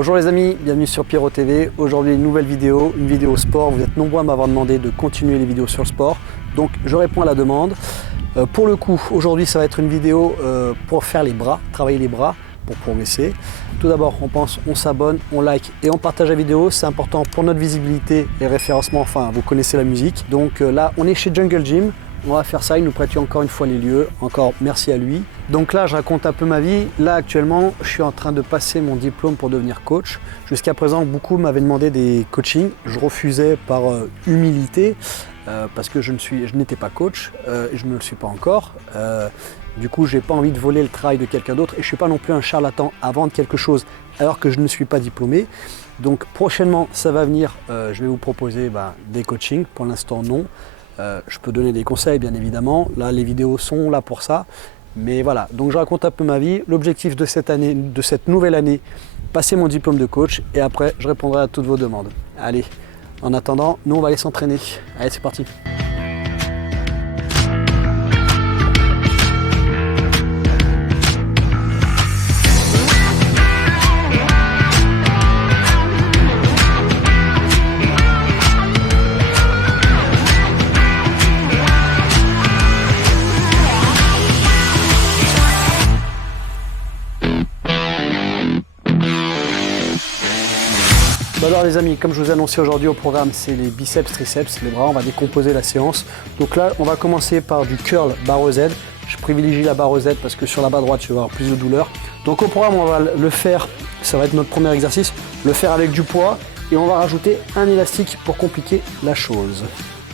Bonjour les amis, bienvenue sur Pierrot TV. Aujourd'hui une nouvelle vidéo, une vidéo sport. Vous êtes nombreux à m'avoir demandé de continuer les vidéos sur le sport, donc je réponds à la demande. Pour le coup, aujourd'hui ça va être une vidéo pour faire les bras, travailler les bras pour progresser. Tout d'abord, on s'abonne, on like et on partage la vidéo. C'est important pour notre visibilité et référencement. Enfin, vous connaissez la musique. Donc là, on est chez Jungle Gym. On va faire ça, il nous prête encore une fois les lieux, encore merci à lui. Donc là, je raconte un peu ma vie. Là, actuellement, je suis en train de passer mon diplôme pour devenir coach. Jusqu'à présent, beaucoup m'avaient demandé des coachings. Je refusais par humilité parce que je n'étais pas coach et je ne le suis pas encore. Du coup, je n'ai pas envie de voler le travail de quelqu'un d'autre et je ne suis pas non plus un charlatan à vendre quelque chose alors que je ne suis pas diplômé. Donc prochainement, ça va venir. Je vais vous proposer des coachings. Pour l'instant, non. Je peux donner des conseils bien évidemment, là les vidéos sont là pour ça, mais voilà, donc je raconte un peu ma vie, l'objectif de cette année, de cette nouvelle année, passer mon diplôme de coach et après je répondrai à toutes vos demandes. Allez, en attendant, nous on va aller s'entraîner, allez c'est parti. Alors les amis, comme je vous ai annoncé aujourd'hui au programme, c'est les biceps, triceps, les bras, on va décomposer la séance. Donc là, on va commencer par du curl barre Z. Je privilégie la barre Z parce que sur la barre droite, je vais avoir plus de douleur. Donc au programme, on va le faire, ça va être notre premier exercice, le faire avec du poids et on va rajouter un élastique pour compliquer la chose.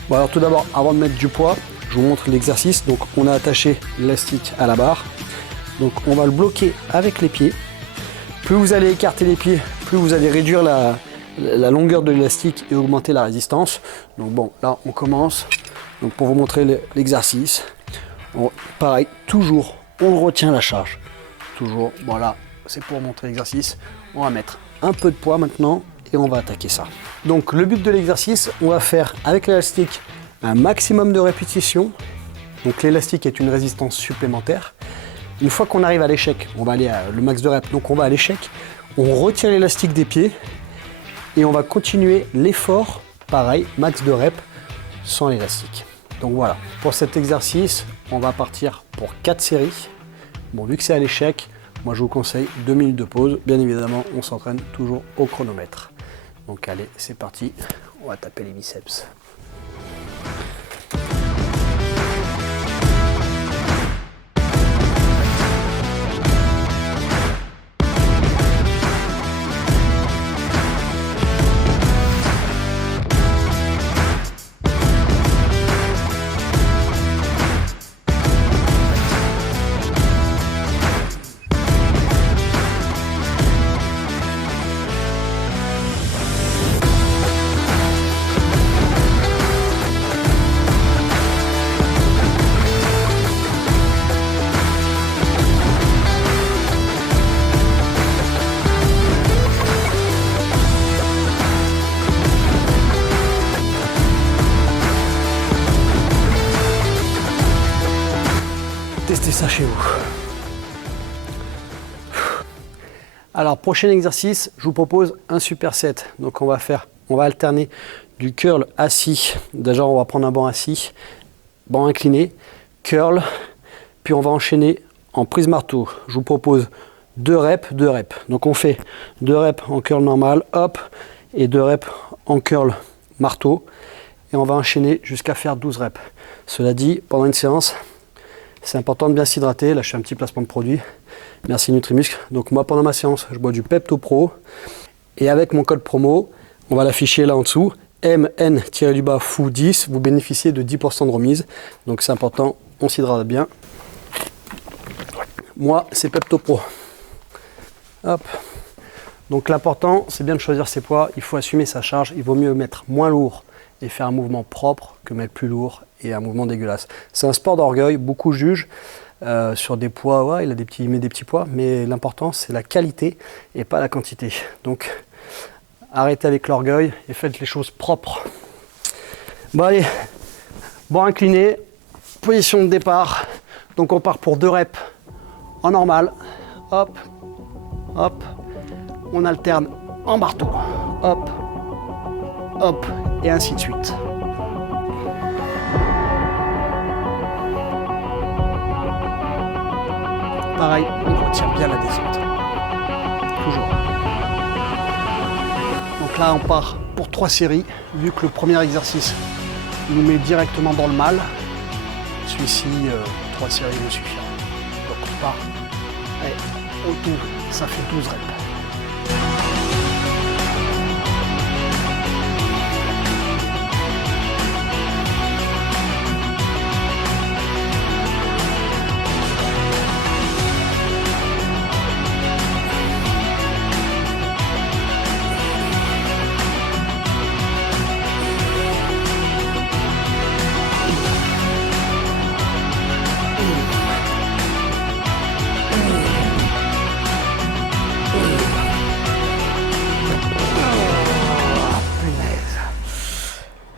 Bon alors tout d'abord, avant de mettre du poids, je vous montre l'exercice. Donc on a attaché l'élastique à la barre. Donc on va le bloquer avec les pieds. Plus vous allez écarter les pieds, plus vous allez réduire la longueur de l'élastique et augmenter la résistance. Donc bon, là on commence. Donc pour vous montrer l'exercice, pareil, toujours on retient la charge. Toujours, voilà, c'est pour montrer l'exercice. On va mettre un peu de poids maintenant et on va attaquer ça. Donc le but de l'exercice, on va faire avec l'élastique un maximum de répétitions. Donc l'élastique est une résistance supplémentaire. Une fois qu'on arrive à l'échec, on va aller à le max de reps, donc on va à l'échec, on retire l'élastique des pieds et on va continuer l'effort, pareil, max de reps, sans l'élastique. Donc voilà, pour cet exercice, on va partir pour 4 séries. Bon, vu que c'est à l'échec, moi je vous conseille 2 minutes de pause. Bien évidemment, on s'entraîne toujours au chronomètre. Donc allez, c'est parti, on va taper les biceps. Testez ça chez vous. Alors prochain exercice, je vous propose un superset. Donc on va alterner du curl assis. Déjà on va prendre un banc assis, banc incliné, curl, puis on va enchaîner en prise marteau. Je vous propose 2 reps, 2 reps. Donc on fait 2 reps en curl normal, hop, et 2 reps en curl marteau. Et on va enchaîner jusqu'à faire 12 reps. Cela dit, pendant une séance, c'est important de bien s'hydrater. Là, je fais un petit placement de produit. Merci Nutrimuscle. Donc moi, pendant ma séance, je bois du Pepto Pro. Et avec mon code promo, on va l'afficher là en dessous. MN-FOU10. Vous bénéficiez de 10% de remise. Donc c'est important, on s'hydrate bien. Moi, c'est Pepto Pro. Hop. Donc l'important, c'est bien de choisir ses poids. Il faut assumer sa charge. Il vaut mieux mettre moins lourd et faire un mouvement propre que mettre plus lourd et un mouvement dégueulasse. C'est un sport d'orgueil, beaucoup jugent sur des poids, ouais, il met des petits poids, mais l'important c'est la qualité et pas la quantité. Donc arrêtez avec l'orgueil et faites les choses propres. Bon allez, banc incliné, position de départ. Donc on part pour 2 reps en normal, hop, hop, on alterne en marteau. Hop, hop, et ainsi de suite. Pareil, on retient bien la descente. Toujours. Donc là, on part pour 3 séries. Vu que le premier exercice nous met directement dans le mal, celui-ci, 3 séries me suffira. Donc on part. Allez, au tout, ça fait 12 reps.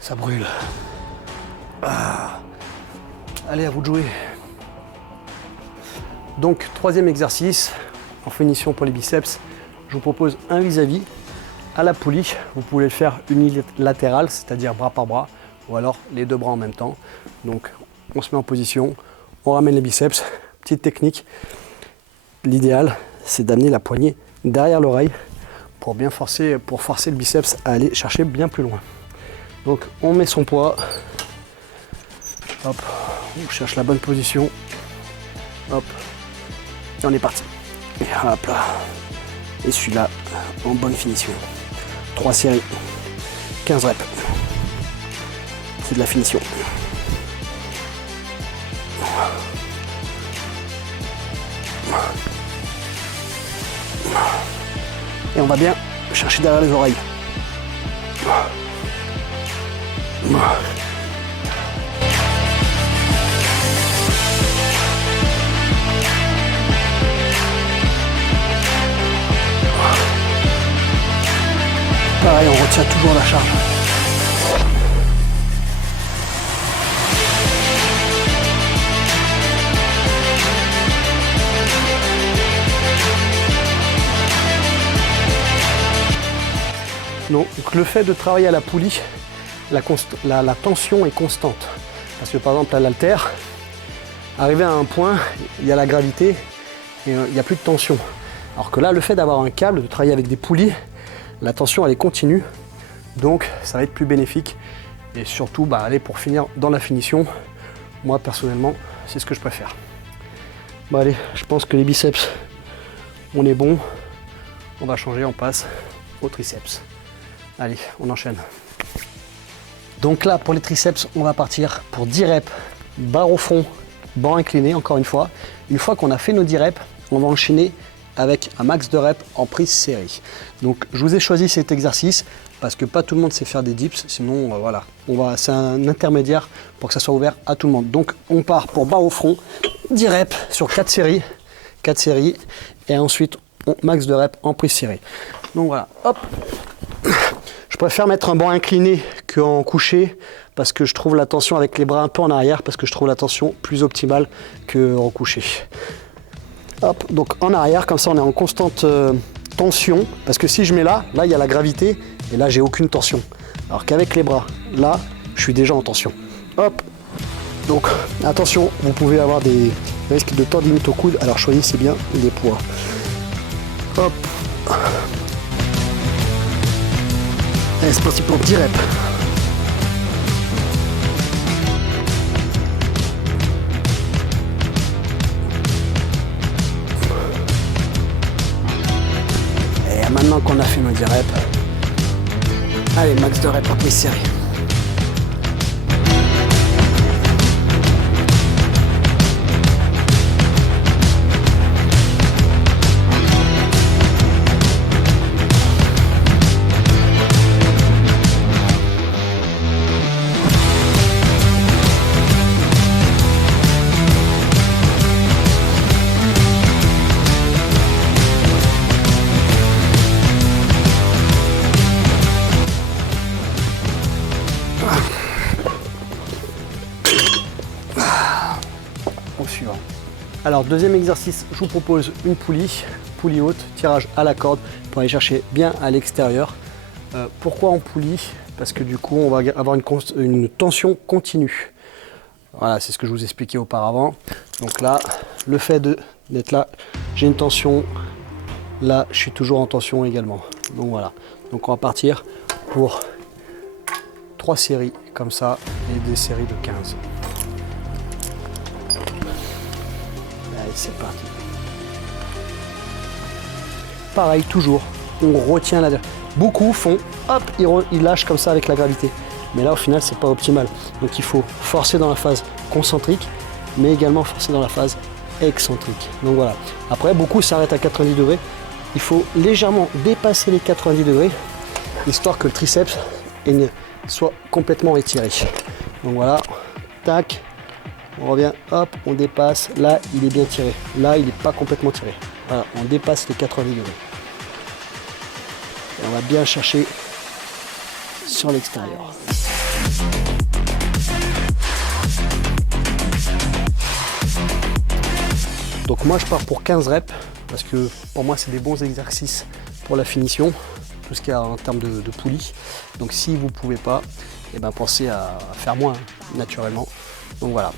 Ça brûle. Ah. Allez, à vous de jouer. Donc, troisième exercice, en finition pour les biceps, je vous propose un vis-à-vis à la poulie. Vous pouvez le faire unilatéral, c'est-à-dire bras par bras, ou alors les deux bras en même temps. Donc, on se met en position, on ramène les biceps. Petite technique, l'idéal, c'est d'amener la poignée derrière l'oreille pour bien forcer le biceps à aller chercher bien plus loin. Donc on met son poids, hop, on cherche la bonne position, hop, et on est parti. Et hop là, et celui-là en bonne finition. 3 séries, 15 reps, c'est de la finition. Et on va bien chercher derrière les oreilles. Pareil, on retient toujours la charge. Donc le fait de travailler à la poulie, la tension est constante. Parce que par exemple à l'haltère, arrivé à un point, il y a la gravité et il n'y a plus de tension. Alors que là, le fait d'avoir un câble, de travailler avec des poulies, la tension elle est continue. Donc ça va être plus bénéfique. Et surtout, allez, pour finir dans la finition, moi personnellement, c'est ce que je préfère. Bon allez, je pense que les biceps, on est bon. On va changer, on passe aux triceps. Allez, on enchaîne. Donc là, pour les triceps, on va partir pour 10 reps, barre au fond, banc incliné, encore une fois. Une fois qu'on a fait nos 10 reps, on va enchaîner avec un max de reps en prise série. Donc, je vous ai choisi cet exercice parce que pas tout le monde sait faire des dips, sinon, voilà. C'est un intermédiaire pour que ça soit ouvert à tout le monde. Donc, on part pour barre au front, 10 reps sur 4 séries, et ensuite, max de reps en prise série. Donc voilà, hop. Je préfère mettre un banc incliné qu'en couché parce que je trouve la tension avec les bras un peu en arrière, parce que je trouve la tension plus optimale qu'en couché. Hop, donc en arrière, comme ça on est en constante tension, parce que si je mets là, il y a la gravité et là j'ai aucune tension. Alors qu'avec les bras, là, je suis déjà en tension. Hop, donc attention, vous pouvez avoir des risques de tendinite au coude, alors choisissez bien les poids. Hop. Allez, c'est parti pour 10 reps. Et maintenant qu'on a fait nos 10 reps, allez, max de reps en prise série. Au suivant. Alors deuxième exercice, je vous propose une poulie. poulie haute, tirage à la corde pour aller chercher bien à l'extérieur. Pourquoi en poulie? Parce que du coup on va avoir une tension continue. Voilà, c'est ce que je vous expliquais auparavant. Donc là, le fait d'être là, j'ai une tension. Là, je suis toujours en tension également. Donc voilà. Donc on va partir pour 3 séries comme ça et des séries de 15. Allez, c'est parti. Pareil, toujours. On retient la... Beaucoup font, hop, ils lâchent comme ça avec la gravité. Mais là, au final, c'est pas optimal. Donc il faut forcer dans la phase concentrique, mais également forcer dans la phase excentrique. Donc voilà. Après, beaucoup s'arrêtent à 90 degrés. Il faut légèrement dépasser les 90 degrés, histoire que le triceps soit complètement étiré. Donc voilà, tac, on revient, hop, on dépasse. Là, il est bien tiré. Là, il n'est pas complètement tiré. Voilà, on dépasse les 90 degrés. Et on va bien chercher sur l'extérieur. Donc moi je pars pour 15 reps parce que pour moi c'est des bons exercices pour la finition, tout ce qu'il y a en termes de poulie. Donc si vous ne pouvez pas, eh ben, pensez à faire moins naturellement. Donc voilà.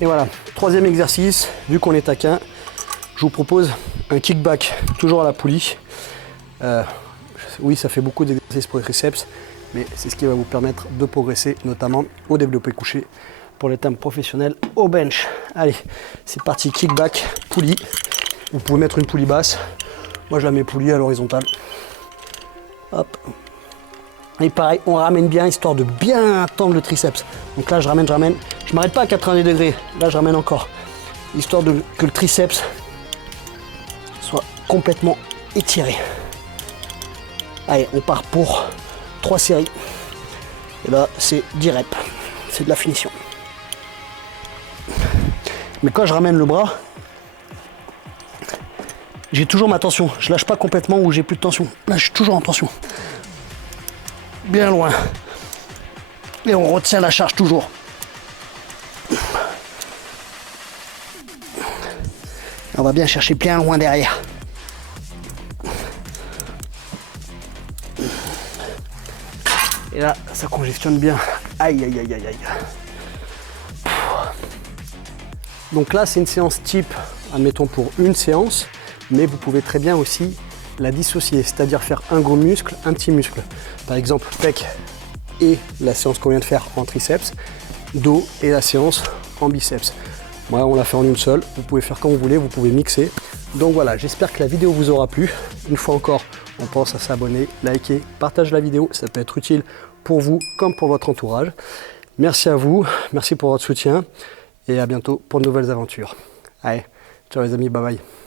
Et voilà, troisième exercice, vu qu'on est taquin, je vous propose un kickback, toujours à la poulie. Oui, ça fait beaucoup d'exercices pour les triceps, mais c'est ce qui va vous permettre de progresser, notamment au développé couché, pour les termes professionnels, au bench. Allez, c'est parti, kickback, poulie. Vous pouvez mettre une poulie basse. Moi, je la mets poulie à l'horizontale. Hop. Et pareil, on ramène bien, histoire de bien tendre le triceps. Donc là, je ramène. Je m'arrête pas à 90 degrés. Là, je ramène encore. Histoire que le triceps soit complètement étiré. Allez, on part pour 3 séries. Et là, c'est 10 reps. C'est de la finition. Mais quand je ramène le bras, j'ai toujours ma tension. Je lâche pas complètement ou j'ai plus de tension. Là, je suis toujours en tension. Bien loin. Et on retient la charge toujours. On va bien chercher bien loin derrière. Et là, ça congestionne bien. Aïe, aïe, aïe, aïe, aïe. Donc là, c'est une séance type, admettons pour une séance, mais vous pouvez très bien aussi la dissocier, c'est-à-dire faire un gros muscle, un petit muscle. Par exemple, pec et la séance qu'on vient de faire en triceps, dos et la séance en biceps. Moi, on l'a fait en une seule. Vous pouvez faire quand vous voulez, vous pouvez mixer. Donc voilà, j'espère que la vidéo vous aura plu. Une fois encore, on pense à s'abonner, liker, partager la vidéo. Ça peut être utile pour vous comme pour votre entourage. Merci à vous, merci pour votre soutien et à bientôt pour de nouvelles aventures. Allez, ciao les amis, bye bye.